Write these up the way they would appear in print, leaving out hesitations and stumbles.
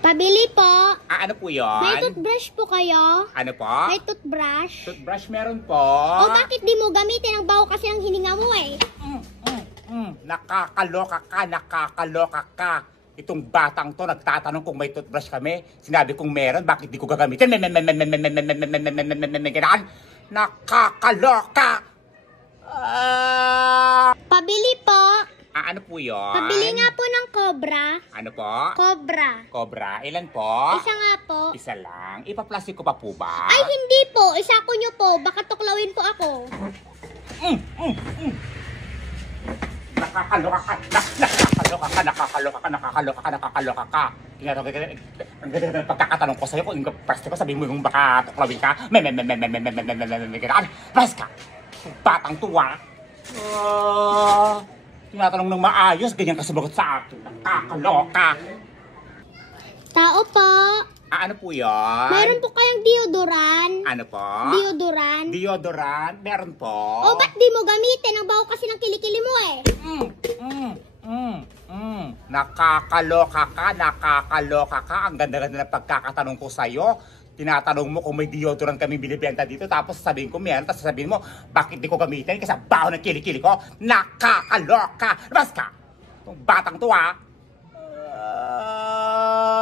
Pabili po. Ano po yun? May toothbrush po kayo? Ano po? May toothbrush? Toothbrush meron po. O bakit di mo gamitin? Ang baho kasi ng hininga mo eh. Nakakaloka ka. Itong batang to nagtatanong kung may toothbrush kami. Sinabi kong meron, bakit di ko gagamitin? Nakakaloka! Pabili po. Ano po yun? Pabili nga po ng cobra. Ano po? Cobra. Cobra, ilan po? Isa nga po. Isa lang. Ipaplastic ko pa po ba? Ay, hindi po. Isa ko nyo po. Baka tuklawin po ako. Nakakaloka ka. Nakakaloka ka. Ang ganda ng pagkakatanong ko sa'yo, kung plastic ko, sabihin mo yung baka tuklawin ka. Plastic ka. Batang tuwa. Tinatanong ng maayos, ganyan ka sumagot sa akin. Nakakaloka. Tao po. Ano po yun? Meron po kayong deodorant. Ano po? Deodorant. Deodorant? Meron po. O ba't di mo gamitin? Ang baho kasi ng kilikili mo eh. Nakakaloka ka. Ang ganda-ganda ng pagkakatanong ko sa'yo. Tinatanong mo kung may deodorant kami binibenta dito, tapos sabihin ko meron, tapos sabihin mo, bakit di ko gamitin? Kasi ang baho ng kilikili ko. Nakakaloka. Labas ka. Itong batang to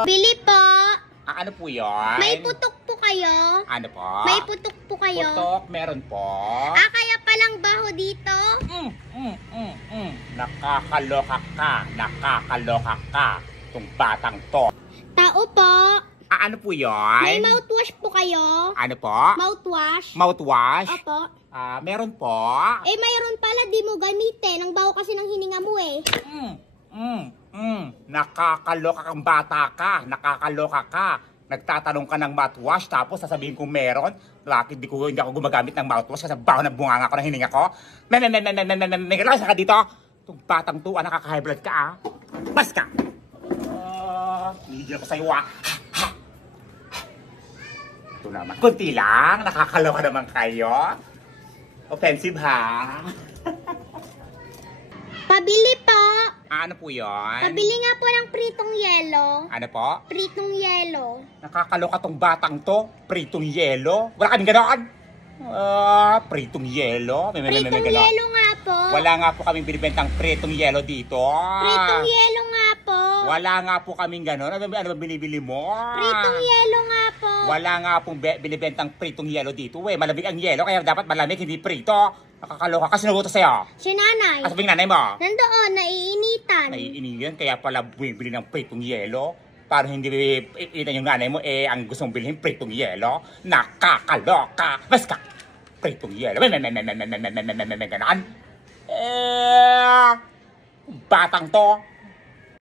Bili po. Ano po yun? May putok po kayo? Ano po? May putok po kayo? Putok, meron po. Kaya palang baho dito? Nakakaloka ka. Itong batang to. Tao po. Ano po yun? May mouthwash po kayo? Ano po? Mouthwash? Mouthwash? Opo. Meron po. Mayroon pala, di mo gamitin. Ang baho kasi ng hininga mo eh. Nakakaloka kang bata ka. Nakakaloka ka. Nagtatanong ka ng mouthwash, tapos sasabihin kong meron. Bakit hindi ako gumagamit ng mouthwash kasi baho na bunganga ko ng hininga ko? Naglalasa ka dito. Itong batang to, nakaka-high blood ka Bas ka. Hindi ako sa'yo Ito naman. Kunti lang. Nakakaloka naman kayo. Offensive ha. Pabili po. Ano po yun? Pabili nga po ng pritong yelo. Ano po? Pritong yelo. Nakakaloka tong batang to. Pritong yelo. Wala kaming ganoon. Pritong yelo. Pritong yelo nga po. Wala nga po kaming binibentang pritong yelo dito. Pritong yelo nga po. Wala nga po kaming gano'n. Ano ba binibili mo? Pritong yelo nga po. Wala nga pong binibentang pritong yelo dito. Malamig ang yelo, kaya dapat malamig, hindi prito. Nakakaloka. Kasi nagutos sa'yo. Si nanay. Sabi ng nanay mo? Nandoon, naiinitan. Naiinitan, kaya pala bumibili ng pritong yelo. Para hindi iinitan yung nanay mo, ang gustong bilhin pritong yelo. Nakakaloka. Mas ka. Pritong yelo. Ganon. Batang to.